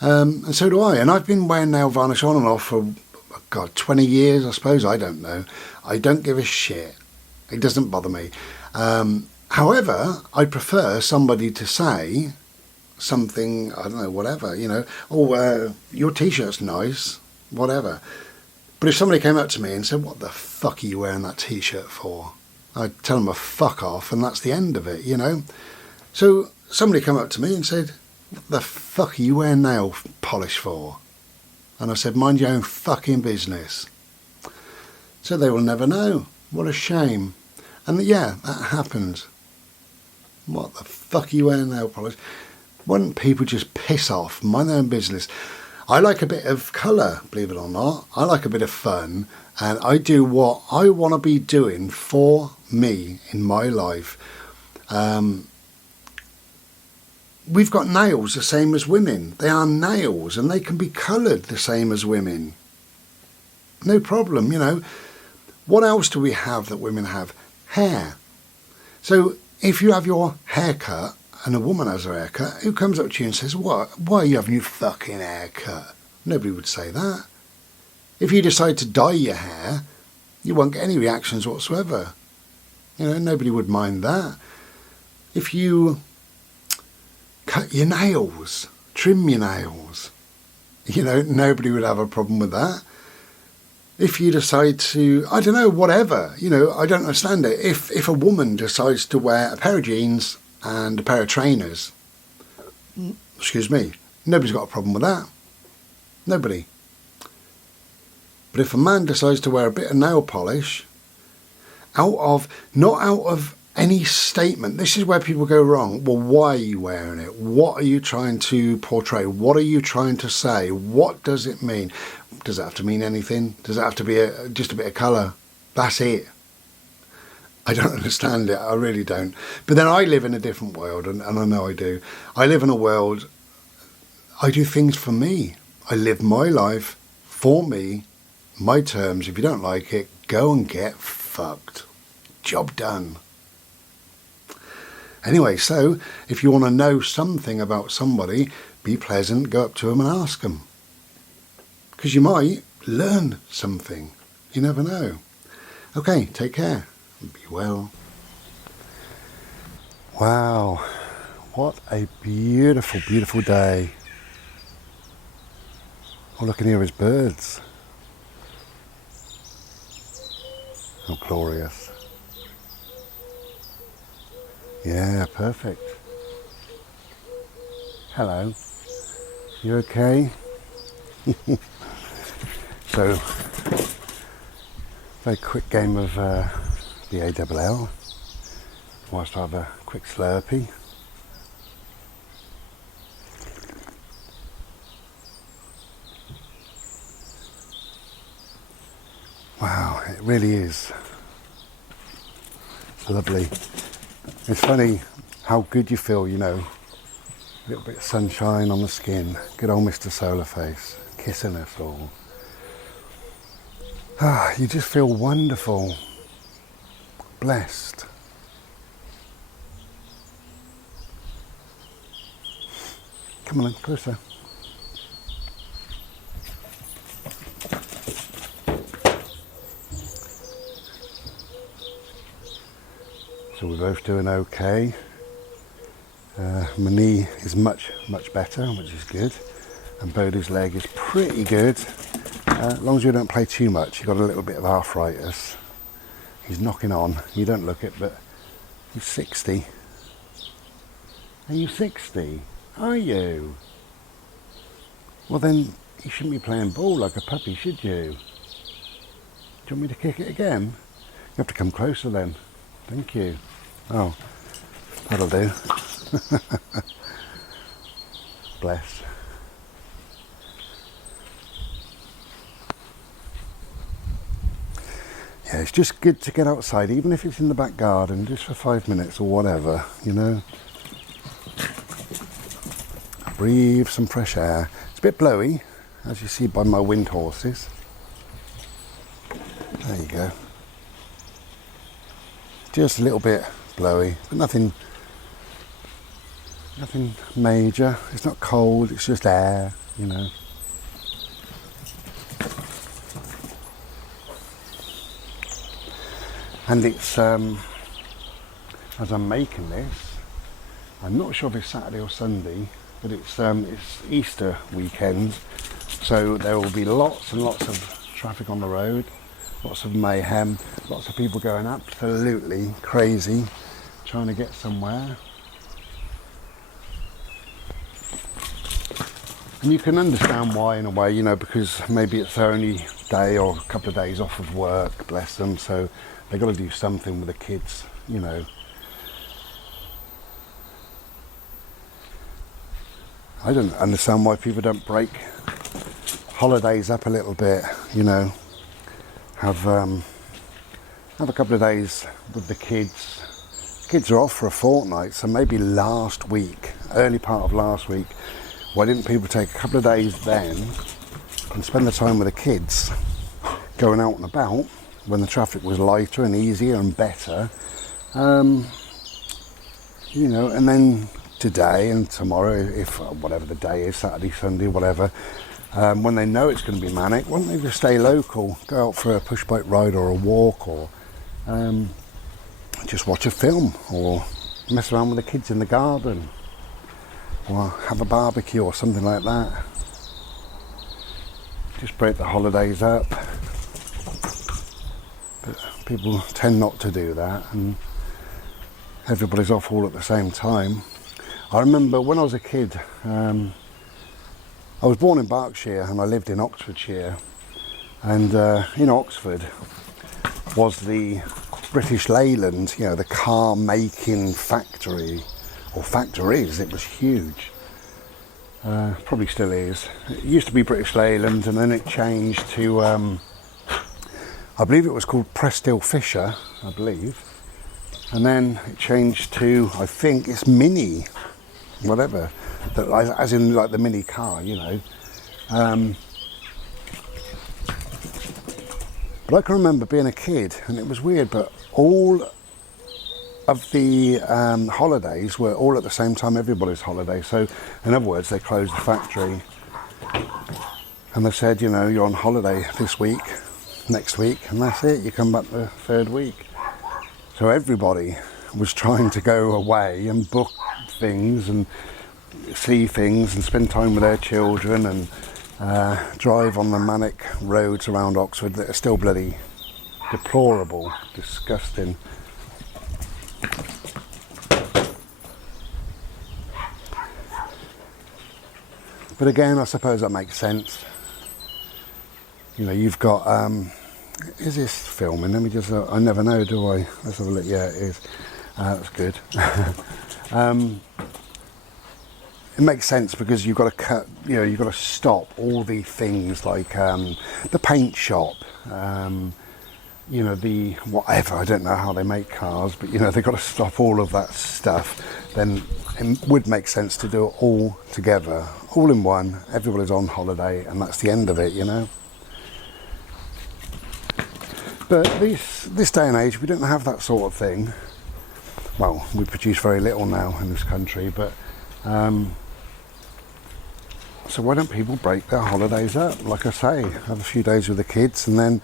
And so do I, and I've been wearing nail varnish on and off for, 20 years, I suppose, I don't know. I don't give a shit. It doesn't bother me. However, I prefer somebody to say something, I don't know, whatever, you know, your t-shirt's nice, whatever. But if somebody came up to me and said, what the fuck are you wearing that t-shirt for? I'd tell them a fuck off, and that's the end of it, you know. So somebody came up to me and said, what the fuck are you wearing nail polish for? And I said, mind your own fucking business. So they will never know. What a shame. And yeah, that happens. What the fuck are you wearing nail polish? Why don't people just piss off, mind their own business? I like a bit of colour, believe it or not. I like a bit of fun, and I do what I want to be doing for me in my life. We've got nails the same as women. They are nails, and they can be coloured the same as women. No problem, you know. What else do we have that women have? Hair. So if you have your hair cut, and a woman has her hair cut, who comes up to you and says, what? Why are you having your fucking hair cut? Nobody would say that. If you decide to dye your hair, you won't get any reactions whatsoever. You know, nobody would mind that. If you cut your nails, trim your nails. You know, nobody would have a problem with that. If you decide to, I don't know, whatever, you know, I don't understand it. If a woman decides to wear a pair of jeans and a pair of trainers, excuse me, nobody's got a problem with that. Nobody. But if a man decides to wear a bit of nail polish, not out of any statement, this is where people go wrong. Well, why are you wearing it? What are you trying to portray? What are you trying to say? What does it mean? Does it have to mean anything? Does it have to be just a bit of colour? That's it. I don't understand it. I really don't. But then I live in a different world, and I know I do. I live in a world, I do things for me. I live my life for me, my terms. If you don't like it, go and get fucked. Job done. Anyway, so if you want to know something about somebody, be pleasant, go up to them and ask them. Because you might learn something. You never know. Okay, take care. Be well. Wow, what a beautiful, beautiful day. All I can hear is birds. How glorious. Yeah, perfect. Hello. You okay? So, very quick game of the ALL. Whilst I have a quick Slurpee. Wow, it really is. It's lovely. It's funny how good you feel, you know. A little bit of sunshine on the skin. Good old Mr. Solarface kissing us all. Ah, you just feel wonderful. Blessed. Come on, closer. So we're both doing okay. My knee is much better, which is good. And Bodhi's leg is pretty good. As long as you don't play too much. You've got a little bit of arthritis. He's knocking on. You don't look it, but he's 60. Are you 60? Are you? Well then, you shouldn't be playing ball like a puppy, should you? Do you want me to kick it again? You have to come closer then. Thank you. Oh, that'll do. Bless. Yeah, it's just good to get outside, even if it's in the back garden, just for 5 minutes or whatever, you know. Breathe some fresh air. It's a bit blowy, as you see by my wind horses. There you go. Just a little bit blowy, but nothing major. It's not cold, it's just air, you know. And it's, as I'm making this, I'm not sure if it's Saturday or Sunday, but it's Easter weekend, so there will be lots and lots of traffic on the road, lots of mayhem, lots of people going absolutely crazy, trying to get somewhere. And you can understand why in a way, you know, because maybe it's their only day or a couple of days off of work, bless them, so they've got to do something with the kids, you know. I don't understand why people don't break holidays up a little bit, you know. Have a couple of days with the kids. Kids are off for a fortnight, so maybe last week, early part of last week, why didn't people take a couple of days then and spend the time with the kids, going out and about when the traffic was lighter and easier and better, you know, and then today and tomorrow, if whatever the day is, Saturday, Sunday, whatever, when they know it's going to be manic, why don't they just stay local, go out for a push bike ride or a walk, or just watch a film or mess around with the kids in the garden. or have a barbecue or something like that. Just break the holidays up. But people tend not to do that, and everybody's off all at the same time. I remember when I was a kid, I was born in Berkshire and I lived in Oxfordshire, and in Oxford was the British Leyland, you know, the car making factory, or factories. It was huge. Probably still is. It used to be British Leyland, and then it changed to, I believe it was called Prestill Fisher, I believe. And then it changed to, I think it's Mini, whatever, that, as in like the mini car, you know. But I can remember being a kid, and it was weird, but all of the holidays were all at the same time, everybody's holiday. So in other words, they closed the factory and they said, you know, you're on holiday this week, next week, and that's it, you come back the third week. So everybody was trying to go away and book things and see things and spend time with their children and drive on the manic roads around Oxford that are still bloody deplorable, disgusting. But again, I suppose that makes sense. You know, you've got, is this filming? Let me just, I never know, do I? Let's have a look. Yeah, it is. That's good. It makes sense because you've got to cut, you know, you've got to stop all the things like the paint shop, you know, the whatever, I don't know how they make cars, but you know, they've got to stop all of that stuff. Then it would make sense to do it all together, all in one. Everybody's on holiday and that's the end of it, you know. But this day and age, we don't have that sort of thing. Well, we produce very little now in this country, but so why don't people break their holidays up? Like I say, have a few days with the kids, and then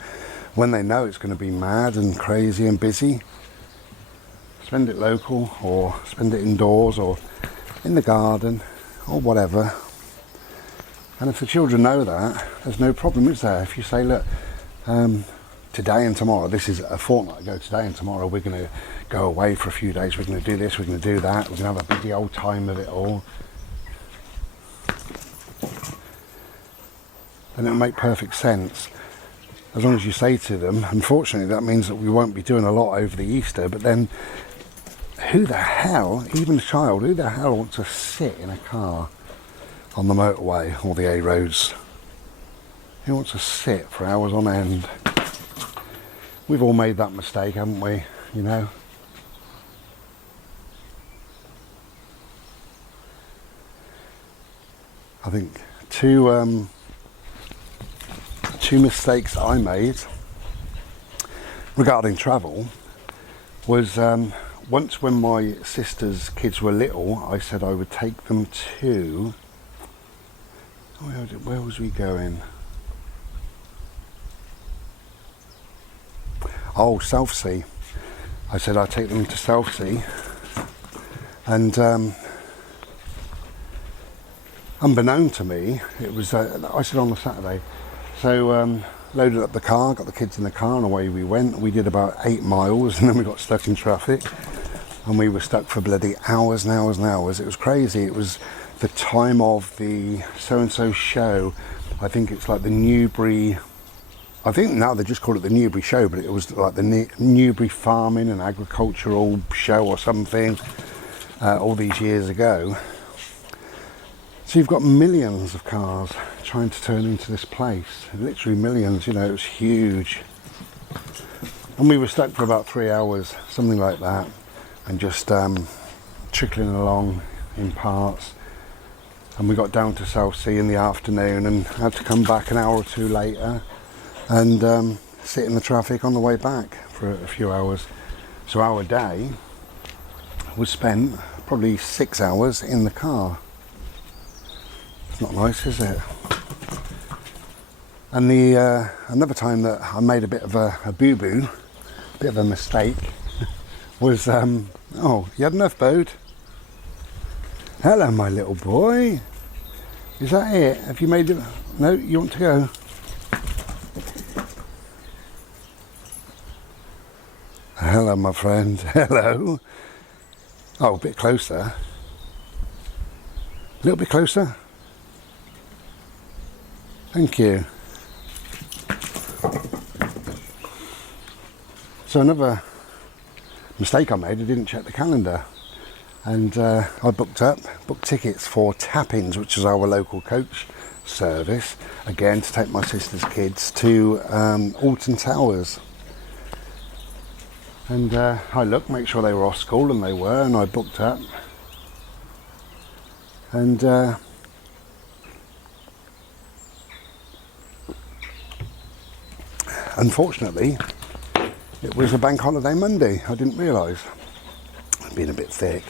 when they know it's going to be mad and crazy and busy, spend it local or spend it indoors or in the garden or whatever. And if the children know that, there's no problem, is there? If you say, look, today and tomorrow, this is a fortnight ago, today and tomorrow we're going to go away for a few days, we're going to do this, we're going to do that, we're going to have a bloody old time of it all, then it'll make perfect sense. As long as you say to them, unfortunately that means that we won't be doing a lot over the Easter, but then who the hell, even a child, who the hell wants to sit in a car on the motorway or the A roads? Who wants to sit for hours on end? We've all made that mistake, haven't we? You know? I think two mistakes I made regarding travel was once when my sister's kids were little, I said I would take them to, where was we going? Oh, Southsea. I said I'd take them to Southsea, and unbeknown to me, it was, I said on the Saturday, so loaded up the car, got the kids in the car, and away we went. We did about 8 miles, and then we got stuck in traffic, and we were stuck for bloody hours and hours and hours. It was crazy. It was the time of the so-and-so show. I think it's like the Newbury, I think now they just call it the Newbury show, but it was like the Newbury Farming and Agricultural Show or something, all these years ago. So you've got millions of cars trying to turn into this place, literally millions, you know, it was huge. And we were stuck for about 3 hours, something like that, and just trickling along in parts. And we got down to Southsea in the afternoon and had to come back an hour or two later and sit in the traffic on the way back for a few hours. So our day was spent probably 6 hours in the car. It's not nice, is it? And the another time that I made a bit of a boo-boo, a bit of a mistake, was, oh, you had enough, Bode? Hello, my little boy. Is that it? Have you made it? No, you want to go? Hello, my friend. Hello. Oh, a bit closer. A little bit closer. Thank you. So another mistake I made, I didn't check the calendar. And I booked tickets for Tappings, which is our local coach service, again to take my sister's kids to Alton Towers. And I looked, make sure they were off school, and they were, and I booked up. And unfortunately, it was a bank holiday Monday. I didn't realise. I'd been a bit thick.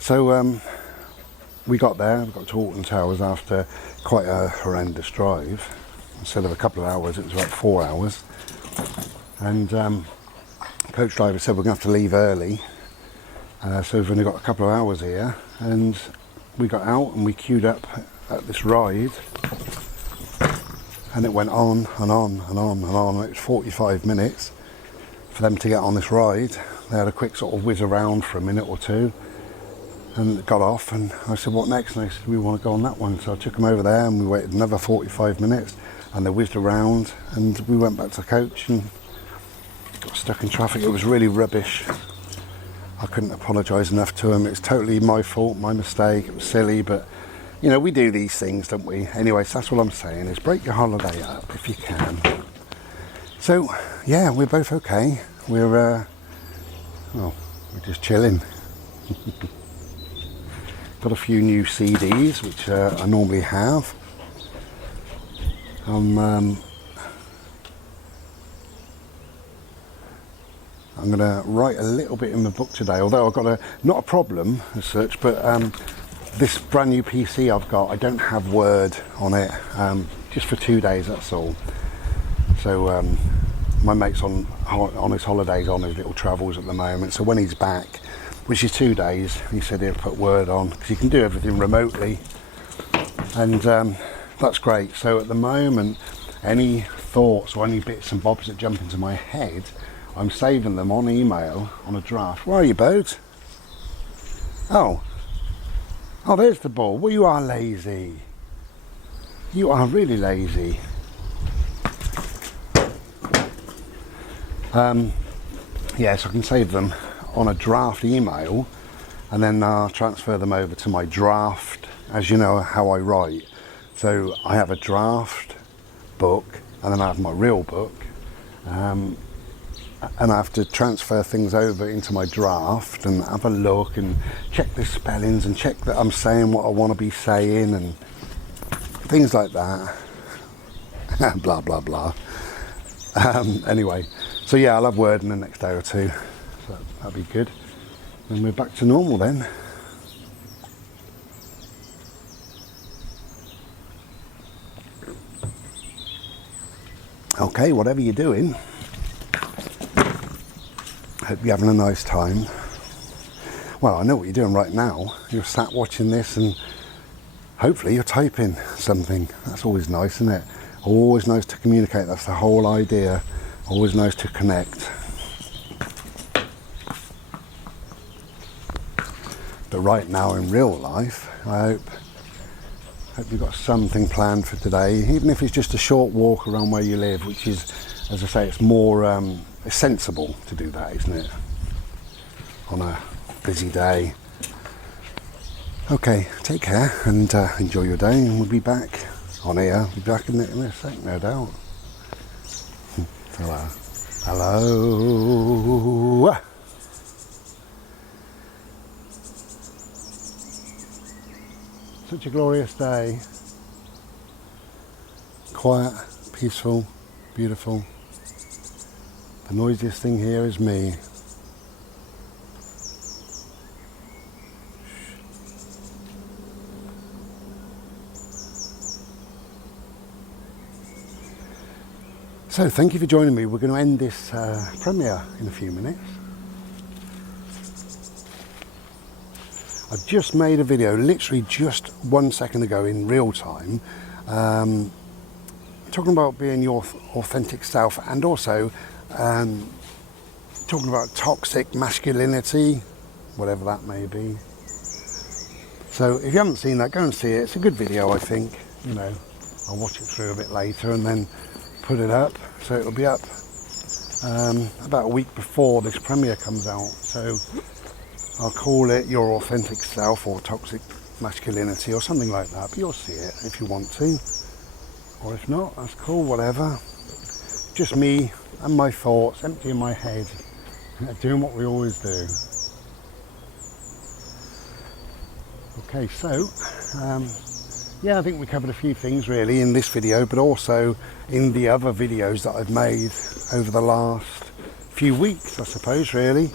So we got there, we got to Alton Towers after quite a horrendous drive. Instead of a couple of hours, it was about 4 hours. And the coach driver said we're going to have to leave early. So we've only got a couple of hours here. And we got out and we queued up at this ride. And it went on and on and on and on. It was 45 minutes for them to get on this ride. They had a quick sort of whiz around for a minute or two. And got off, and I said, what next? And they said, we want to go on that one. So I took them over there, and we waited another 45 minutes, and they whizzed around, and we went back to the coach and got stuck in traffic. It was really rubbish. I couldn't apologise enough to them. It's totally my fault, my mistake. It was silly, but you know, we do these things, don't we? Anyway, so that's what I'm saying, is break your holiday up if you can. So yeah, we're both okay. We're just chilling. Got a few new CDs, which I normally have. I'm going to write a little bit in the book today, although I've got not a problem as such, but this brand new PC I've got, I don't have Word on it, just for 2 days, that's all. So my mate's on his holidays, on his little travels at the moment, so when he's back, which is 2 days, he said he'll put Word on, because you can do everything remotely, and that's great. So at the moment, any thoughts or any bits and bobs that jump into my head, I'm saving them on email, on a draft. Where are you, boat? Oh, there's the ball. Well, you are lazy. You are really lazy. Yes, I can save them on a draft email, and then I'll transfer them over to my draft, as you know how I write. So I have a draft book, and then I have my real book, and I have to transfer things over into my draft and have a look and check the spellings and check that I'm saying what I want to be saying and things like that. Blah blah blah. Anyway, so yeah, I'll have Word in the next day or two. So that'll be good. And we're back to normal then. Okay, whatever you're doing, hope you're having a nice time. Well, I know what you're doing right now. You're sat watching this and hopefully you're typing something. That's always nice, isn't it? Always nice to communicate. That's the whole idea. Always nice to connect. But right now in real life, I hope you've got something planned for today, even if it's just a short walk around where you live, which is, as I say, it's more it's sensible to do that, isn't it? On a busy day. Okay, take care and enjoy your day, and we'll be back on here. We'll be back in a sec, no doubt. Hello. Hello. Such a glorious day. Quiet, peaceful, beautiful. The noisiest thing here is me. So thank you for joining me. We're going to end this premiere in a few minutes. I just made a video literally just 1 second ago in real time, talking about being your authentic self, and also talking about toxic masculinity, whatever that may be. So if you haven't seen that, go and see it. It's a good video, I think. You know, I'll watch it through a bit later and then put it up. So it'll be up about a week before this premiere comes out. So I'll call it Your Authentic Self or Toxic Masculinity or something like that. But you'll see it if you want to. Or if not, that's cool, whatever. Just me and my thoughts, emptying my head, doing what we always do. Okay, so yeah, I think we covered a few things really in this video, but also in the other videos that I've made over the last few weeks, I suppose, really.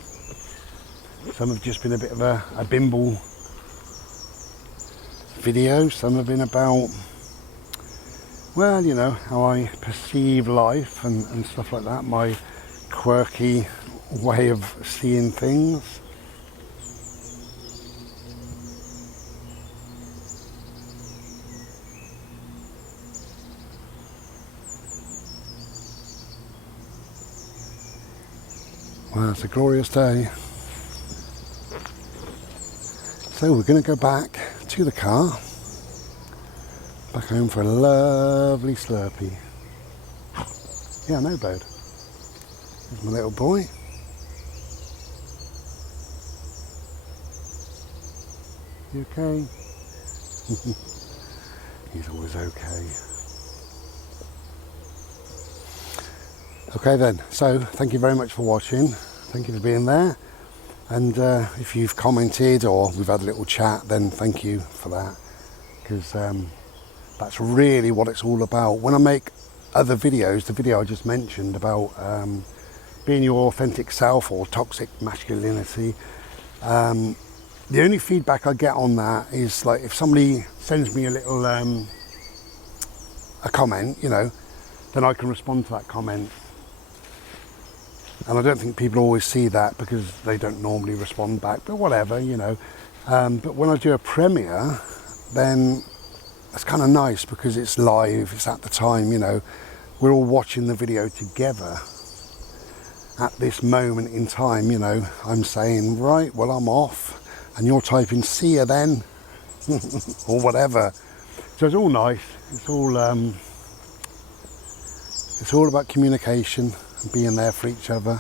Some have just been a bit of a bimble video. Some have been about, well, you know, how I perceive life and stuff like that, my quirky way of seeing things. Wow, it's a glorious day. So we're going to go back to the car, back home for a lovely Slurpee. Yeah, no bird. There's my little boy. You okay? He's always okay. Okay then, so thank you very much for watching. Thank you for being there. And if you've commented or we've had a little chat, then thank you for that. Because that's really what it's all about. When I make other videos, the video I just mentioned about being your authentic self or toxic masculinity, the only feedback I get on that is like if somebody sends me a little a comment, you know, then I can respond to that comment. And I don't think people always see that because they don't normally respond back, but whatever, you know. But when I do a premiere, then it's kind of nice because it's live, it's at the time, you know. We're all watching the video together at this moment in time, you know. I'm saying, right, well, I'm off, and you're typing, see you then, or whatever. So it's all nice. It's all about communication. Being there for each other.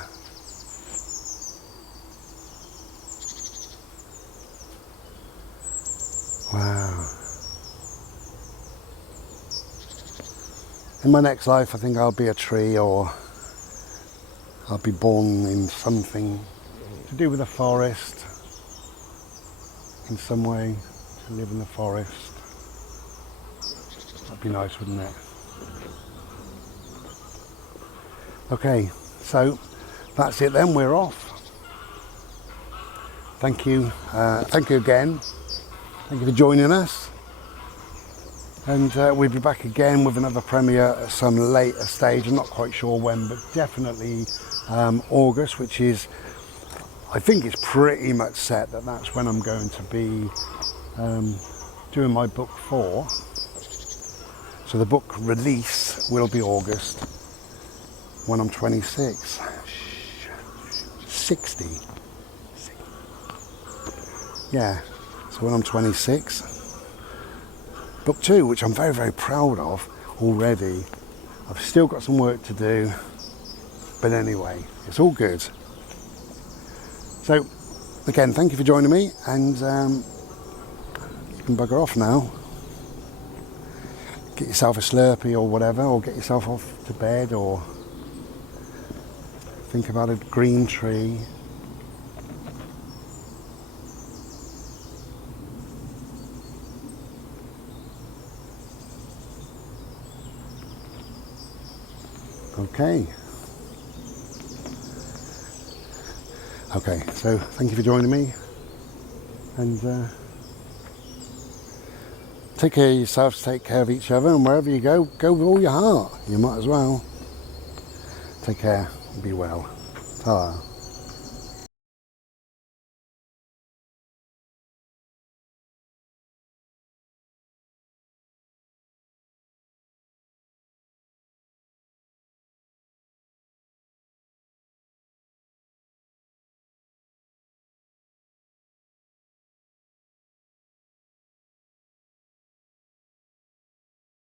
Wow. In my next life, I think I'll be a tree, or I'll be born in something to do with the forest, in some way, to live in the forest. That'd be nice, wouldn't it? Okay, so that's it then, we're off. Thank you again. Thank you for joining us. And we'll be back again with another premiere at some later stage. I'm not quite sure when, but definitely August, which is, I think it's pretty much set that that's when I'm going to be doing my book 4. So the book release will be August. When I'm 26, 60, yeah, so when I'm 26, book 2, which I'm very, very proud of already. I've still got some work to do, but anyway, it's all good. So, again, thank you for joining me, and you can bugger off now. Get yourself a Slurpee or whatever, or get yourself off to bed, or think about a green tree. Okay. Okay, so thank you for joining me. And take care of yourselves, take care of each other, and wherever you go, go with all your heart. You might as well. Take care. Be well. Ta-ra.